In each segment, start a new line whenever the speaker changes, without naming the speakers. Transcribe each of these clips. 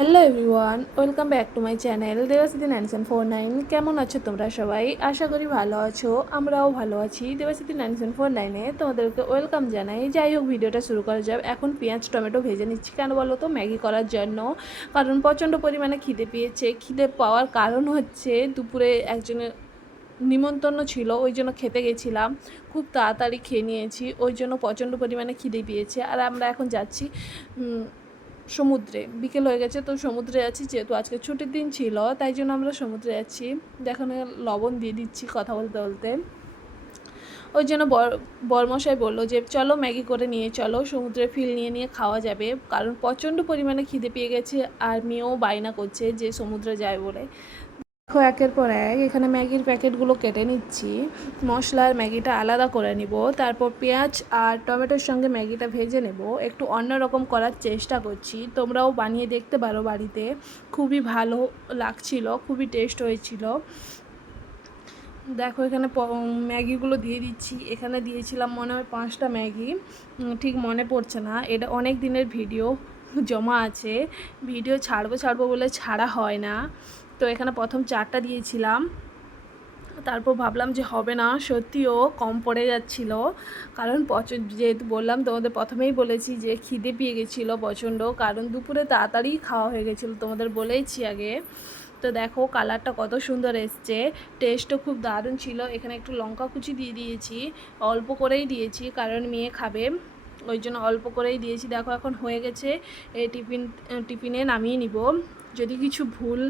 Hello everyone welcome back to my channel দেবাসিদি nineteen four nine কেমন আছো তোমরা সবাই? আশা করি ভালো আছো, আমরাও ভালো আছি। দেবাসিদি নাইনসেন ফোর নাইনে তোমাদেরকে ওয়েলকাম জানাই। যাই হোক ভিডিওটা শুরু করা যাবে এখন পেঁয়াজ, টমেটো ভেজে নিচ্ছি। কেন বলো তো? ম্যাগি করার জন্য। কারণ প্রচণ্ড পরিমাণে খিদে পেয়েছে। খিদে পাওয়ার কারণ হচ্ছে দুপুরে একজনের নিমন্ত্রণ ছিল, ওই জন্য খেতে গেছিলাম। খুব তাড়াতাড়ি খেয়ে নিয়েছি। ওই জন্য প্রচণ্ড পরিমাণে খিদে পেয়েছে। আর আমরা এখন যাচ্ছি সমুদ্রে। বিকেল হয়ে গেছে তো সমুদ্রে আছি, যেহেতু আজকে ছুটির দিন ছিল, তাই জন্য আমরা সমুদ্রে আছি। দেখানো লবণ দিয়ে দিচ্ছি কথা বলতে বলতে। ওই জন্য বর, বরমশাই বলল যে, চলো ম্যাগি করে নিয়ে চলো সমুদ্রে ফিল নিয়ে নিয়ে খাওয়া যাবে। কারণ প্রচণ্ড পরিমাণে খিদে পেয়ে গেছে, আর মেয়েও বায়না করছে যে, সমুদ্রে যায় বলে। দেখো একের পর এক, এখানে ম্যাগির প্যাকেটগুলো কেটে নিচ্ছি। মশলার ম্যাগিটা আলাদা করে নিব, তারপর পেঁয়াজ আর টমেটোর সঙ্গে ম্যাগিটা ভেজে নেব। একটু অন্যরকম করার চেষ্টা করছি, তোমরাও বানিয়ে দেখতে পারো বাড়িতে। খুবই ভালো লাগছিল, খুবই টেস্ট হয়েছিল। দেখো এখানে ম্যাগিগুলো দিয়ে দিচ্ছি। এখানে দিয়েছিলাম মনে হয় পাঁচটা ম্যাগি। ঠিক মনে পড়ছে না, এটা অনেক দিনের ভিডিও, জমা আছে। ভিডিও ছাড়বো ছাড়বো বলে ছাড়া হয় না। তো এখানে প্রথম চারটা দিয়েছিলাম। তারপর ভাবলাম যে হবে না সত্যিও কম পড়ে যাচ্ছিল। কারণ প্রচ, যেহেতু বললাম তোমাদের প্রথমেই বলেছি যে খিদে পেয়ে গেছিল প্রচণ্ড, কারণ দুপুরে তাড়াতাড়ি খাওয়া হয়ে গেছিল তোমাদের বলেইছি আগে। তো দেখো কালারটা কত সুন্দর এসছে টেস্টও খুব দারুণ ছিল। এখানে একটু লঙ্কা কুচি দিয়ে দিয়েছি, অল্প করেই দিয়েছি কারণ মেয়ে খাবে। ওই জন্য অল্প করেই দিয়েছি। দেখো এখন হয়ে গেছে, এই টিফিন, টিফিনে নামিয়ে নিব। যদি কিছু ভুল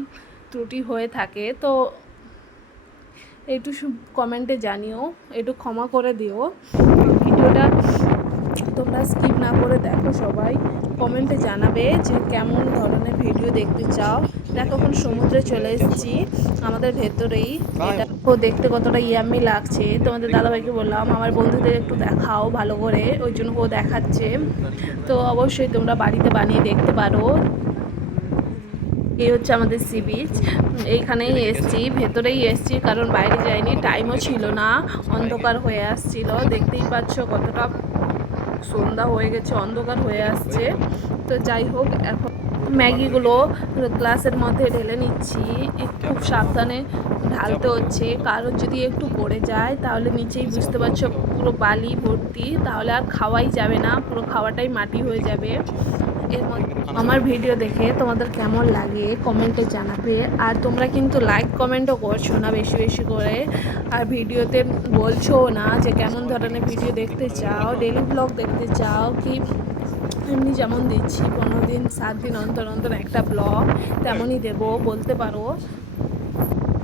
ত্রুটি হয়ে থাকে, তো একটু কমেন্টে জানিও, একটু ক্ষমা করে দিও। ভিডিওটা তোমরা স্কিপ না করে দেখো সবাই কমেন্টে জানাবে যে কেমন ধরনের ভিডিও দেখতে চাও। দেখো, এখন সমুদ্রে চলে এসেছি, আমাদের ভেতরেই। ও দেখতে কতটা ইয়াম্মি লাগছে। তোমাদের দাদাভাইকে বললাম, আমার বন্ধুদের একটু দেখাও ভালো করে। ওই জন্য ও দেখাচ্ছে। তো অবশ্যই তোমরা বাড়িতে বানিয়ে দেখতে পারো। এই হচ্ছে আমাদের সি বিচ এইখানেই এসছি। ভেতরেই এসছি কারণ বাইরে যাইনি। টাইমও ছিল না। অন্ধকার হয়ে আসছিল। দেখতেই পাচ্ছ কতটা সন্ধ্যা হয়ে গেছে অন্ধকার হয়ে আসছে। তো যাই হোক এখন ম্যাগিগুলো গ্লাসের মধ্যে ঢেলে নিচ্ছি। খুব সাবধানে ঢালতে হচ্ছে। কারোর যদি একটু পড়ে যায় তাহলে নিচেই বুঝতে পারছ পুরো বালি ভর্তি। তাহলে আর খাওয়াই যাবে না। পুরো খাওয়াটাই মাটি হয়ে যাবে। এর মধ্যে আমার ভিডিও দেখে তোমাদের কেমন লাগে কমেন্টে জানাবে। আর তোমরা কিন্তু লাইক কমেন্টও করছ না বেশি বেশি করে। আর ভিডিওতে বলছো না যে কেমন ধরনের ভিডিও দেখতে চাও ডেলি ব্লগ দেখতে চাও কি? এমনি যেমন দিচ্ছি পনেরো দিন সাত দিন অন্তর অন্তর একটা ব্লগ তেমনই দেবো বলতে পারো।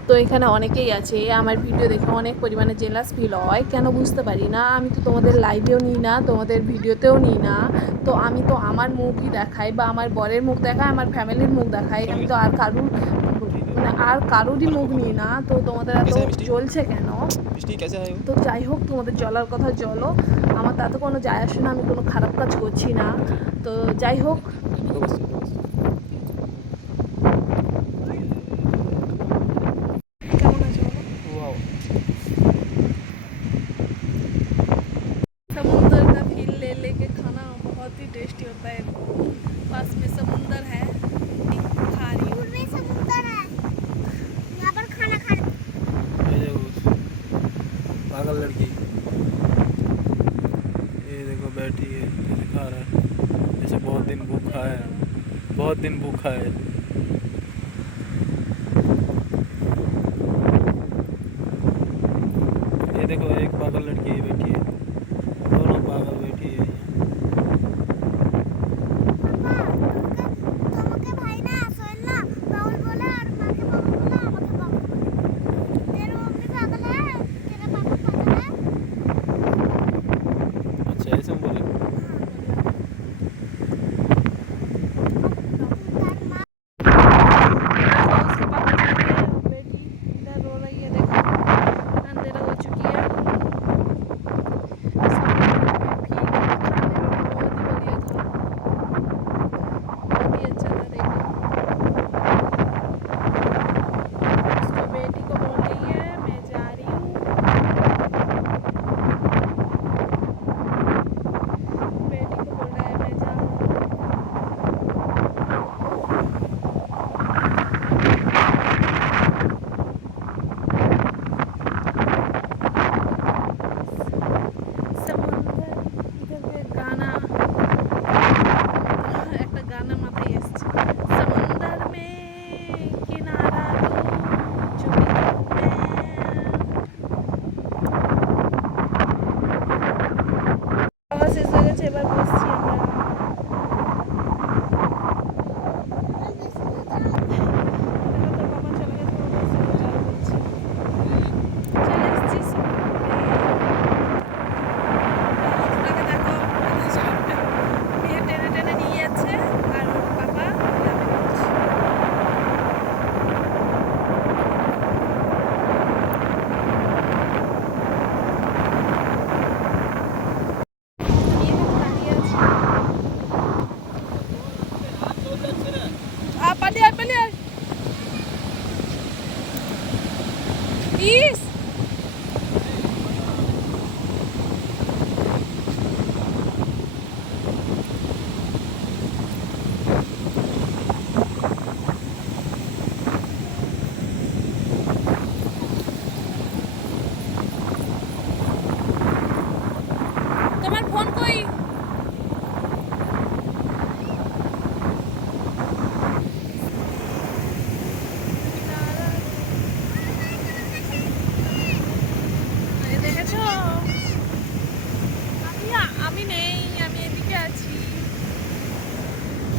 তো এখানে অনেকেই আছে আমার ভিডিও দেখে অনেক পরিমাণে জেলাস ফিল হয়। কেন বুঝতে পারি না আমি তো তোমাদের লাইভেও নিই না তোমাদের ভিডিওতেও নিই না। তো আমি তো আমার মুখই দেখাই বা আমার বরের মুখ দেখাই আমার ফ্যামিলির মুখ দেখাই আমি তো আর কারুর মানে আর কারুরই মুখ নিই না। তো তোমাদের এত জ্বলছে কেন? তো যাই হোক তোমাদের জলার কথা জলো আমার তাতে কোনো যায় আসে না আমি কোনো খারাপ কাজ করছি না। তো যাই হোক। टेस्टी होता है पास में समुंदर है खा रही
दूर में समुंदर है। यहाँ पर खाना खा
पागल लड़की। ये देखो बैठी है जैसे खा रहा है। जैसे बहुत दिन भूखा है। बहुत दिन भूखा है। ये देखो एक पागल लड़की
Please.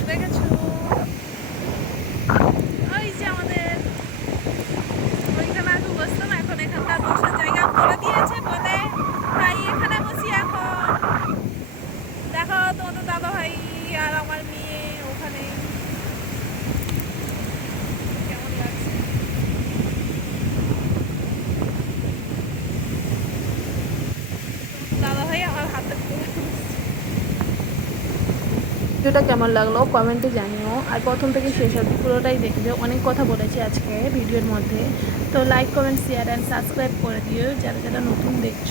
দেখেছ? ওই যে আমাদের ওইখানে আগে বসতাম, এখন এখানকার বসার জায়গা করে দিয়েছে বলে। তাই এখানে বসি এখন। দেখো তোমাদের দাদা ভাই আর আমার মেয়ে ওখানে কেমন লাগছে দাদা ভাই আমার হাতে ভিডিওটা কেমন লাগল কমেন্টে জানিও। আর প্রথম থেকে শেষ অব্দি পুরোটাই দেখবে অনেক কথা বলেছি আজকে ভিডিওর মধ্যে। তো like comment share and subscribe করে দিও যারা যারা নতুন দেখছ।